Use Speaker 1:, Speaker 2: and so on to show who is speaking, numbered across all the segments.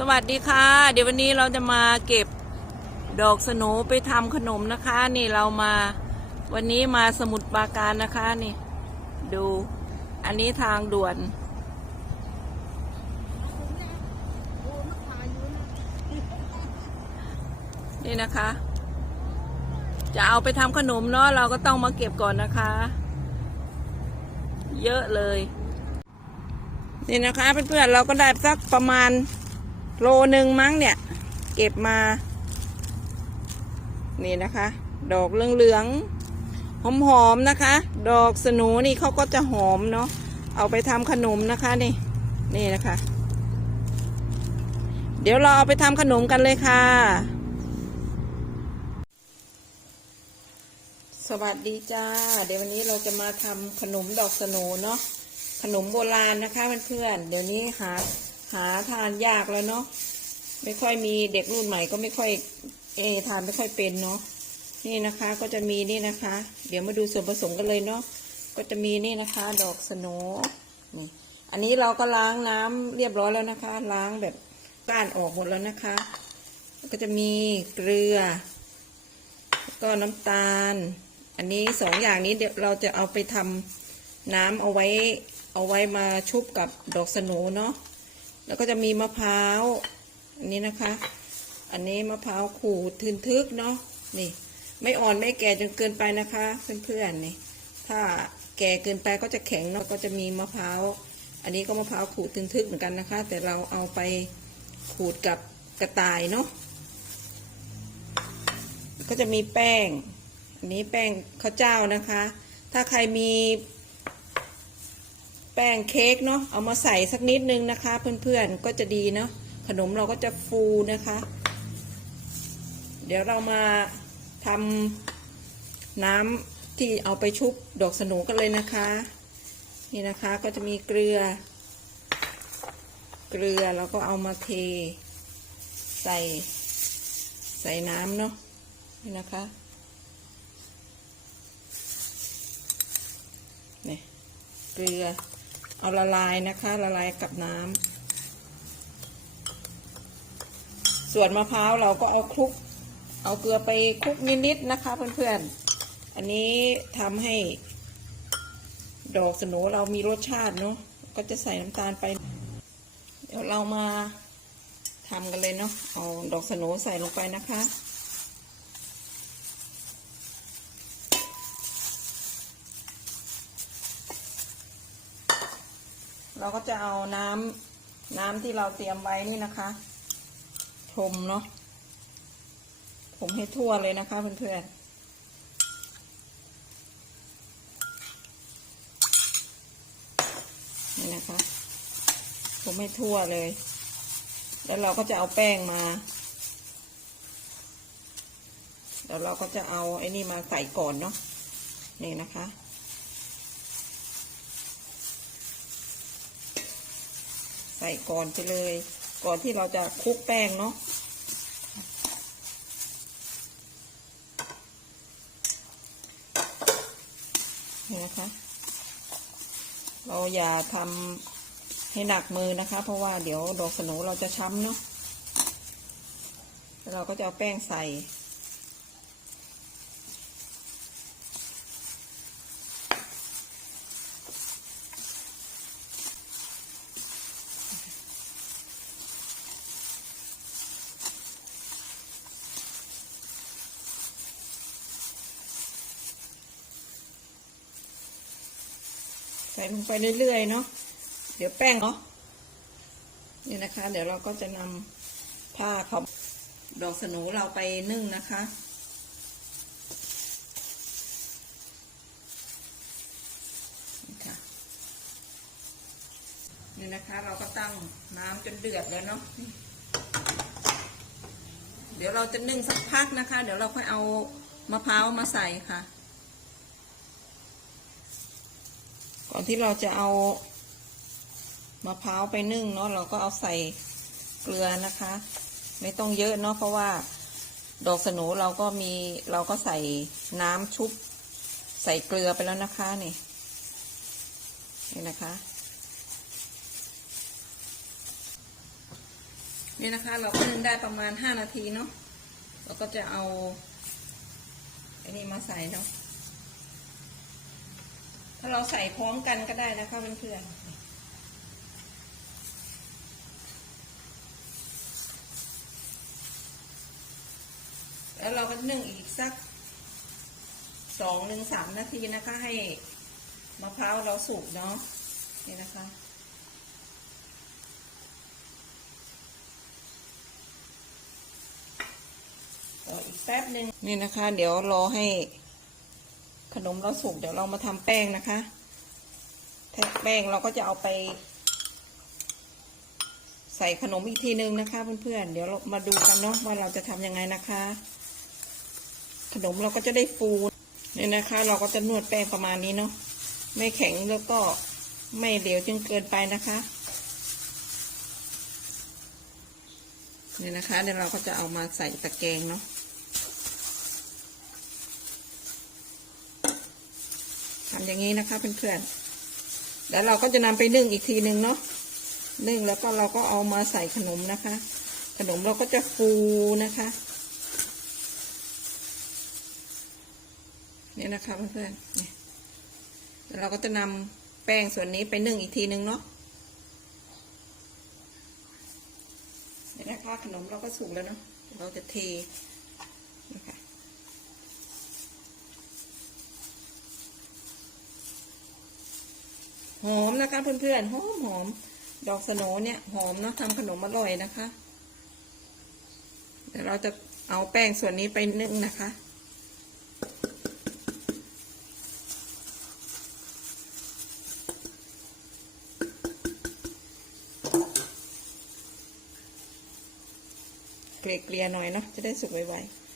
Speaker 1: สวัสดีค่ะ เดี๋ยววันนี้เราจะมาเก็บดอกสโหนไปทำขนมนะคะ นี่เรามาวันนี้มาสมุทรปราการนะคะนี่ ดูอันนี้ทางด่วน นี่นะคะ จะเอาไปทำขนมเนาะเราก็ต้องมาเก็บก่อนนะคะ เยอะเลย นี่นะคะเพื่อนๆเราก็ได้สักประมาณ โลหนึ่งมั้งเนี่ย เก็บมา นี่นะคะ ดอกเหลืองๆหอมๆนะคะ ดอกสนูนี่เขาก็จะหอมเนาะเอาไปทำขนมนะคะนี่ นี่นะคะ เดี๋ยวเราเอาไปทำขนมกันเลยค่ะ สวัสดีจ้า เดี๋ยววันนี้เราจะมาทำขนมดอกสโหนเนาะขนมโบราณนะคะเพื่อนๆเดี๋ยวนี้หา หาทานยากแล้วเนาะไม่ค่อยมีเด็กรุ่นใหม่ก็ไม่ค่อยเอทานไม่ค่อยเป็นเนาะนี่นะคะก็จะมีนี่นะคะ เดี๋ยวมาดูส่วนผสมกันเลยเนาะก็จะมีนี่นะคะ ดอกสโนนี่อันนี้เราก็ล้างน้ำเรียบร้อยแล้วนะคะ ล้างแบบก้านออกหมดแล้วนะคะ ก็จะมีเกลือ ก็น้ำตาล อันนี้สองอย่างนี้เดี๋ยวเราจะเอาไปทำน้ำเอาไว้เอาไว้มาชุบกับดอกสโนเนาะ แล้วก็จะมีมะพร้าวอันนี้นะคะ อันนี้มะพร้าวขูดทึนทึกเนาะนี่ ไม่อ่อนไม่แก่จนเกินไปนะคะเพื่อนๆนี่ ถ้าแก่เกินไปก็จะแข็งเนาะก็จะมีมะพร้าวอันนี้ก็มะพร้าวขูดทึนทึกเหมือนกันนะคะ แต่เราเอาไปขูดกับกระต่ายเนาะก็จะมีแป้ง อันนี้แป้งข้าวเจ้านะคะ ถ้าใครมี แป้งเค้กเนาะเอามาใส่สักนิดนึงนะคะ เพื่อนๆก็จะดีเนาะขนมเราก็จะฟูนะคะ เดี๋ยวเรามาทำน้ำที่เอาไปชุบดอกสนูกันเลยนะคะ นี่นะคะก็จะมีเกลือ เกลือแล้วก็เอามาเท ใส่ใส่น้ำเนาะนี่นะคะนี่เกลือ เอาละลายนะคะละลายกับน้ำส่วนมะพร้าวเราก็เอาคลุก เอาเกลือไปคลุกนิดๆนะคะเพื่อนๆ อันนี้ทำให้ ดอกสโหนเรามีรสชาติเนาะก็จะใส่น้ำตาลไป เดี๋ยวเรามาทำกันเลยเนาะเอาดอกสโหนใส่ลงไปนะคะ เราก็จะเอาน้ำน้ำที่เราเตรียมไว้นี่นะคะชมเนาะผมให้ทั่วเลยนะคะเพื่อนๆนี่นะคะ ผมให้ทั่วเลย แล้วเราก็จะเอาแป้งมา แล้วเราก็จะเอาไอ้นี่มาใส่ก่อนเนาะ นี่นะคะ ส่ก่อนไปเลย ก่อนที่เราจะคลุกแป้งเนาะนี่นะคะ เราอย่าทำให้หนักมือนะคะ เพราะว่าเดี๋ยวดอกสนูเราจะช้ำเนาะแล้วเราก็จะเอาแป้งใส่ ลงไปเรื่อยๆเนาะเดี๋ยวแป้งเนาะนี่นะคะ เดี๋ยวเราก็จะนำผ้าเขาดอกสนูเราไปนึ่งนะคะนี่นะคะ เราก็ตั้งน้ำจนเดือดแล้วเนาะเดี๋ยวเราจะนึ่งสักพักนะคะ เดี๋ยวเราค่อยเอามะพร้าวมาใส่ค่ะ ก่อนที่เราจะเอามะพร้าวไปนึ่งเนาะเราก็เอาใส่เกลือนะคะ ไม่ต้องเยอะเนาะเพราะว่าดอกสนูเราก็มีเราก็ใส่น้ำชุบ ใส่เกลือไปแล้วนะคะนี่นี่นะคะ นี่นะคะ เราก็นึ่งได้ประมาณห้านาทีเนาะเราก็จะเอาไอ้นี่มาใส่เนาะ ถ้าเราใส่พร้อมกันก็ได้นะคะเพื่อนๆแล้วเราก็นึ่งอีกสักสองหนึ่งสามนาทีนะคะ ให้มะพร้าวเราสุกเนาะนี่นะคะออีกแป๊บหนึ่งนี่นะคะ เดี๋ยวรอให้ ขนมเราสุกเดี๋ยวเรามาทำแป้งนะคะแทแป้งเราก็จะเอาไป ใส่ขนมอีกทีนึงนะคะ เพื่อนๆเดี๋ยวเรามาดูกันเนาะว่าเราจะทำยังไงนะคะ ขนมเราก็จะได้ฟูเนี่ยนะคะ เราก็จะนวดแป้งประมาณนี้เนาะไม่แข็งแล้วก็ไม่เหลวจนเกินไปนะคะเนี่ยนะคะเดี๋ยวเราก็จะเอามาใส่ตะแกรงเนาะ ทำ อย่างนี้นะคะเพื่อนๆแล้วเราก็จะนำไปนึ่งอีกทีหนึ่งเนาะนึ่งแล้วก็เราก็เอามาใส่ขนมนะคะ ขนมเราก็จะฟูนะคะเนี่ยนะคะเพื่อนๆเนี่ยแล้วเราก็จะนำแป้งส่วนนี้ไปนึ่งอีกทีหนึ่งเนาะเนี่ยนะคะขนมเราก็สุกแล้วเนาะเราจะเทนะคะ หอมนะคะเพื่อนๆหอมหอมดอกสโนเนี่ยหอมเนาะทำขนมอร่อยนะคะเดี๋ยวเราจะเอาแป้งส่วนนี้ไปนึ่งนะคะ เกลี่ยๆหน่อยเนาะจะได้สุกไวๆ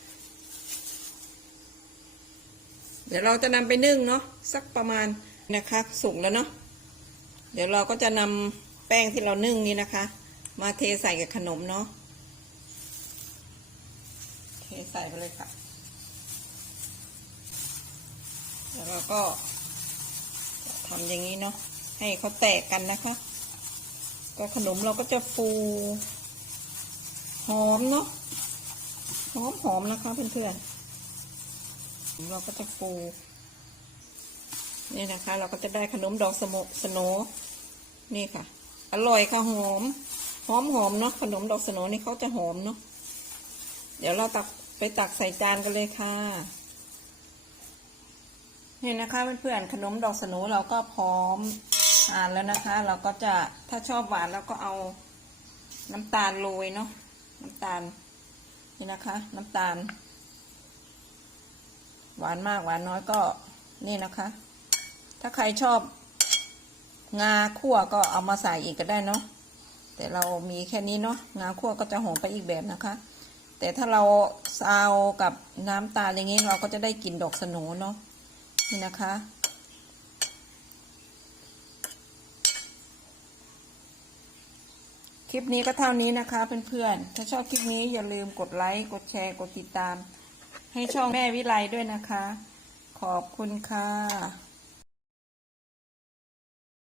Speaker 1: เดี๋ยวเราจะนำไปนึ่งเนาะสักประมาณนะคะ สุกแล้วเนาะ เดี๋ยวเราก็จะนำแป้งที่เรานึ่งนี้นะคะ มาเทใส่กับขนมเนาะเทใส่ไปเลยค่ะ แล้วเราก็ทำอย่างนี้เนาะให้เขาแตกกันนะคะ ก็ขนมเราก็จะฟูหอมเนาะหอมหอมนะคะเพื่อนๆเราก็จะฟู นี่นะคะ เราก็จะได้ขนมดอกสมสโนนี่ค่ะ อร่อยค่ะหอมหอมหอมเนาะขนมดอกสโนนี่เขาจะหอมเนาะเดี๋ยวเราตักไปตักใส่จานกันเลยค่ะนี่นะคะเพื่อนๆขนมดอกสโนเราก็พร้อมทานแล้วนะคะ เราก็จะถ้าชอบหวานเราก็เอาน้ำตาลโรยเนาะน้ำตาลนี่นะคะ น้ำตาล หวานมากหวานน้อยก็นี่นะคะ ถ้าใครชอบงาคั่วก็เอามาใส่อีกก็ได้เนาะแต่เรามีแค่นี้เนาะงาคั่วก็จะหอมไปอีกแบบนะคะ แต่ถ้าเราซาวกับน้ำตาลอย่างนี้เราก็จะได้กลิ่นดอกสโหนเนาะนี่นะคะคลิปนี้ก็เท่านี้นะคะเพื่อนๆ ถ้าชอบคลิปนี้อย่าลืมกดไลค์ กดแชร์ กดติดตาม ให้ช่องแม่วิไลด้วยนะคะ ขอบคุณค่ะ